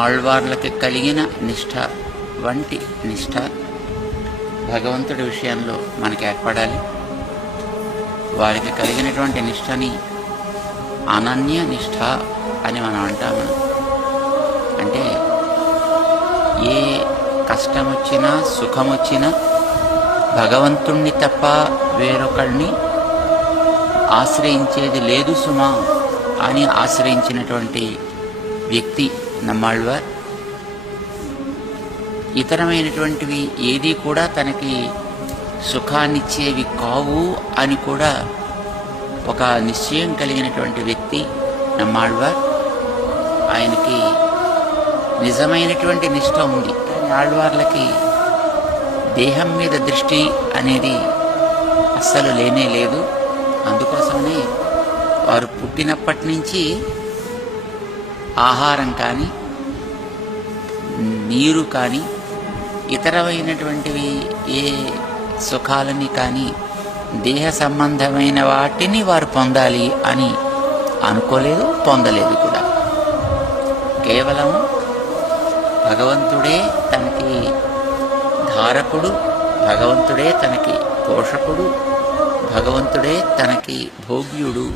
ఆళ్వార్లకి కలిగిన నిష్ఠ వంటి నిష్ఠ భగవంతుడి విషయంలో మనకి ఏర్పడాలి. వారికి కలిగినటువంటి నిష్ఠని అనన్య నిష్ఠ అని మనం అంటాము. అంటే ఏ కష్టం వచ్చినా సుఖం వచ్చినా భగవంతుణ్ణి తప్ప వేరొకరిని ఆశ్రయించేది లేదు సుమా అని ఆశ్రయించినటువంటి వ్యక్తి నమ్మాళ్వార్. ఇతరమైనటువంటివి ఏది కూడా తనకి సుఖాన్నిచ్చేవి కావు అని కూడా ఒక నిశ్చయం కలిగినటువంటి వ్యక్తి నమ్మాళ్వార్. ఆయనకి నిజమైనటువంటి నిష్ఠ ఉంది. కానీ ఆళ్వార్లకి దేహం మీద దృష్టి అనేది అస్సలు లేనే లేదు. అందుకోసమే వారు పుట్టినప్పటి నుంచి ఆహారం కానీ నీరు కానీ ఇతరమైనటువంటివి ఏ సుఖాలని కానీ దేహ సంబంధమైన వాటిని వారు పొందాలి అని అనుకోలేదు, పొందలేదు కూడా. కేవలం భగవంతుడే తనకి ధారకుడు, భగవంతుడే తనకి పోషకుడు, భగవంతుడే తనకి భోగ్యుడు.